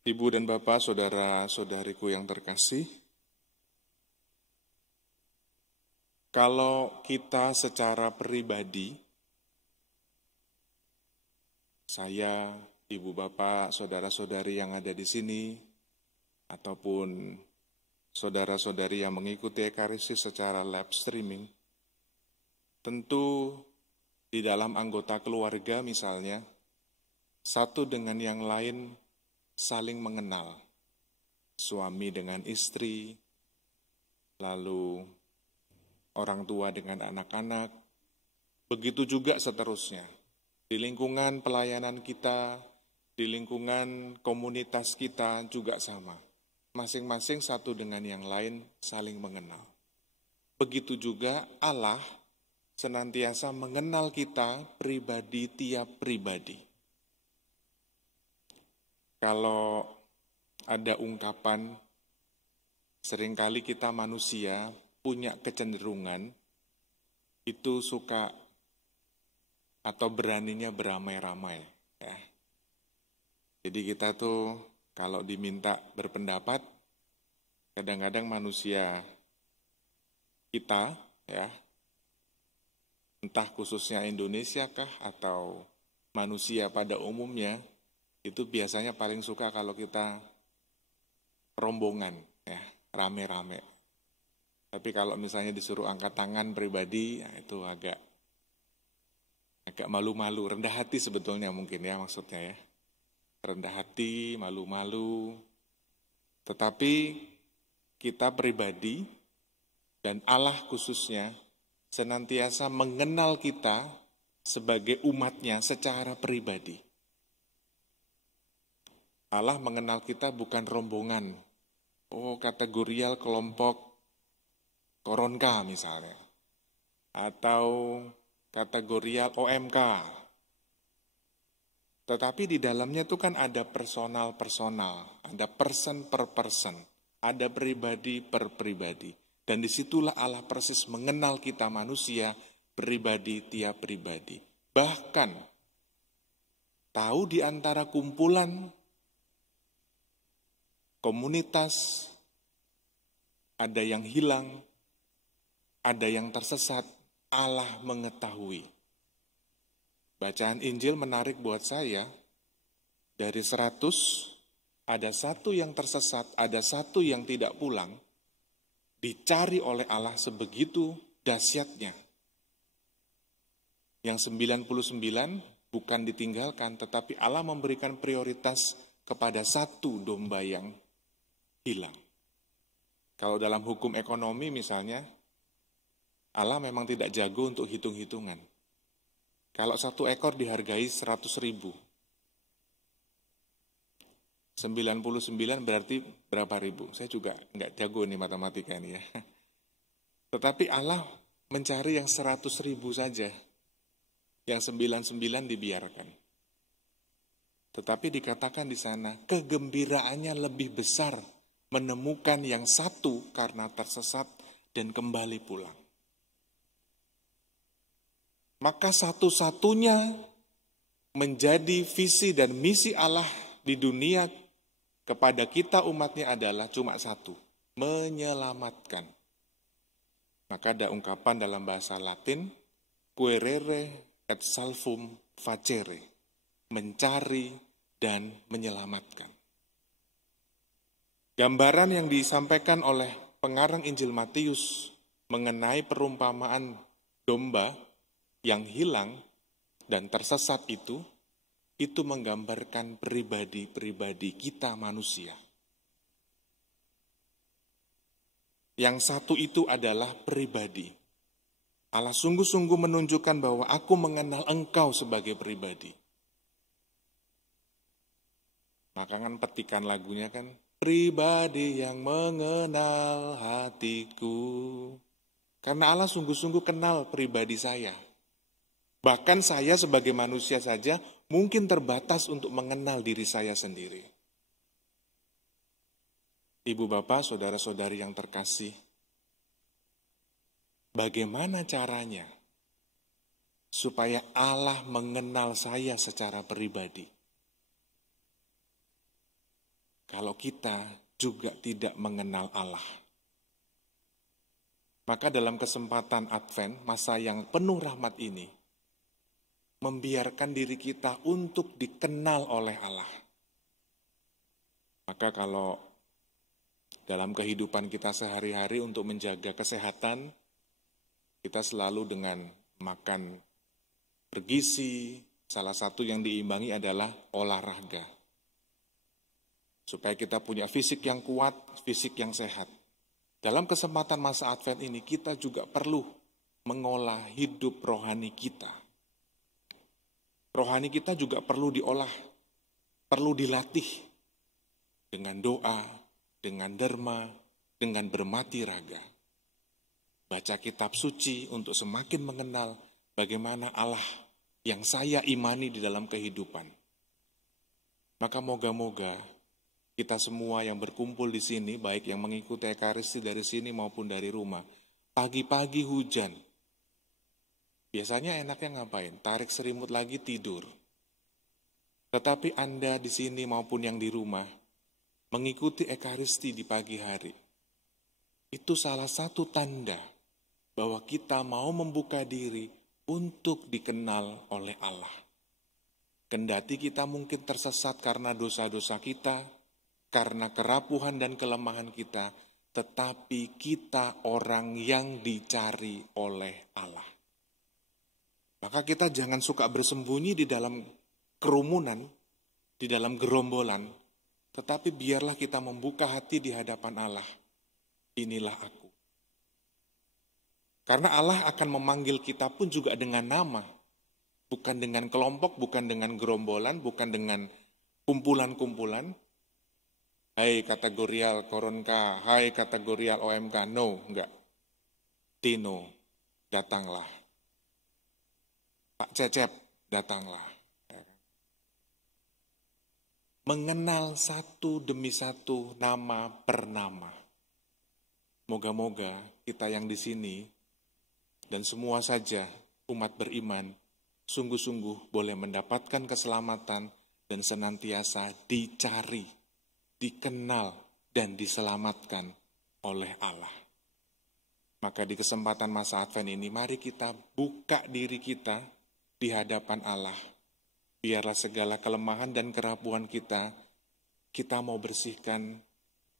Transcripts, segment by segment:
Ibu dan Bapak, saudara-saudariku yang terkasih, kalau kita secara pribadi, saya, Ibu Bapak, saudara-saudari yang ada di sini, ataupun saudara-saudari yang mengikuti Ekaristi secara live streaming, tentu di dalam anggota keluarga misalnya, satu dengan yang lain saling mengenal. Suami dengan istri, lalu orang tua dengan anak-anak, begitu juga seterusnya. Di lingkungan pelayanan kita, di lingkungan komunitas kita juga sama. Masing-masing satu dengan yang lain saling mengenal. Begitu juga Allah senantiasa mengenal kita pribadi tiap pribadi. Kalau ada ungkapan, seringkali kita manusia punya kecenderungan itu suka atau beraninya beramai-ramai. Ya. Jadi kita tuh kalau diminta berpendapat, kadang-kadang manusia kita, ya, entah khususnya Indonesia kah atau manusia pada umumnya, itu biasanya paling suka kalau kita rombongan, ya, rame-rame. Tapi kalau misalnya disuruh angkat tangan pribadi, ya itu agak malu-malu, rendah hati sebetulnya mungkin ya maksudnya ya. Rendah hati, malu-malu. Tetapi kita pribadi dan Allah khususnya senantiasa mengenal kita sebagai umatnya secara pribadi. Allah mengenal kita bukan rombongan. Oh, kategorial kelompok Koronka misalnya. Atau kategorial OMK. Tetapi di dalamnya itu kan ada personal-personal, ada person per person, ada pribadi per pribadi. Dan disitulah Allah persis mengenal kita manusia, pribadi tiap pribadi. Bahkan, tahu di antara kumpulan komunitas, ada yang hilang, ada yang tersesat, Allah mengetahui. Bacaan Injil menarik buat saya, dari 100, ada satu yang tersesat, ada satu yang tidak pulang, dicari oleh Allah sebegitu dahsyatnya. Yang 99 bukan ditinggalkan, tetapi Allah memberikan prioritas kepada satu domba yang hilang. Kalau dalam hukum ekonomi misalnya, Allah memang tidak jago untuk hitung-hitungan. Kalau satu ekor dihargai 100.000, 99 berarti berapa ribu? Saya juga nggak jago nih matematika ini ya. Tetapi Allah mencari yang 100.000 saja, yang 99 dibiarkan. Tetapi dikatakan di sana, kegembiraannya lebih besar menemukan yang satu karena tersesat dan kembali pulang. Maka satu-satunya menjadi visi dan misi Allah di dunia kepada kita umatnya adalah cuma satu, menyelamatkan. Maka ada ungkapan dalam bahasa Latin, quaerere et salvum facere, mencari dan menyelamatkan. Gambaran yang disampaikan oleh pengarang Injil Matius mengenai perumpamaan domba yang hilang dan tersesat itu menggambarkan pribadi-pribadi kita manusia. Yang satu itu adalah pribadi. Allah sungguh-sungguh menunjukkan bahwa aku mengenal engkau sebagai pribadi. Maka kan petikan lagunya kan, pribadi yang mengenal hatiku. Karena Allah sungguh-sungguh kenal pribadi saya. Bahkan saya sebagai manusia saja mungkin terbatas untuk mengenal diri saya sendiri. Ibu bapak, saudara-saudari yang terkasih, bagaimana caranya supaya Allah mengenal saya secara pribadi? kalau kita juga tidak mengenal Allah. Maka dalam kesempatan Advent, masa yang penuh rahmat ini, membiarkan diri kita untuk dikenal oleh Allah. Maka kalau dalam kehidupan kita sehari-hari untuk menjaga kesehatan, kita selalu dengan makan bergizi, salah satu yang diimbangi adalah olahraga. Supaya kita punya fisik yang kuat, fisik yang sehat. Dalam kesempatan masa Advent ini, kita juga perlu mengolah hidup rohani kita. Rohani kita juga perlu diolah, perlu dilatih dengan doa, dengan derma, dengan bermati raga. Baca kitab suci untuk semakin mengenal bagaimana Allah yang saya imani di dalam kehidupan. Maka moga-moga kita semua yang berkumpul di sini, baik yang mengikuti Ekaristi dari sini maupun dari rumah, pagi-pagi hujan. Biasanya enaknya ngapain? Tarik selimut lagi tidur. Tetapi Anda di sini maupun yang di rumah, mengikuti Ekaristi di pagi hari, itu salah satu tanda bahwa kita mau membuka diri untuk dikenal oleh Allah. Kendati kita mungkin tersesat karena dosa-dosa kita, karena kerapuhan dan kelemahan kita, tetapi kita orang yang dicari oleh Allah. Maka kita jangan suka bersembunyi di dalam kerumunan, di dalam gerombolan, tetapi biarlah kita membuka hati di hadapan Allah. Inilah aku. Karena Allah akan memanggil kita pun juga dengan nama. Bukan dengan kelompok, bukan dengan gerombolan, bukan dengan kumpulan-kumpulan. Hai kategorial Koronka, hai kategorial OMK. No, enggak. Tino, datanglah. Pak Cecep, datanglah. Mengenal satu demi satu, nama per nama. Moga-moga kita yang di sini dan semua saja umat beriman sungguh-sungguh boleh mendapatkan keselamatan dan senantiasa dicari, dikenal, dan diselamatkan oleh Allah. Maka di kesempatan masa Advent ini, mari kita buka diri kita di hadapan Allah. Biarlah segala kelemahan dan kerapuhan kita mau bersihkan.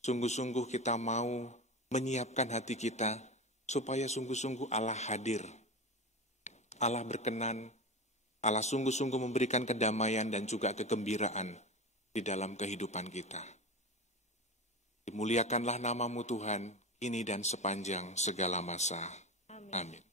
Sungguh-sungguh kita mau menyiapkan hati kita, supaya sungguh-sungguh Allah hadir. Allah berkenan, Allah sungguh-sungguh memberikan kedamaian dan juga kegembiraan di dalam kehidupan kita. Dimuliakanlah namamu Tuhan, kini dan sepanjang segala masa. Amin.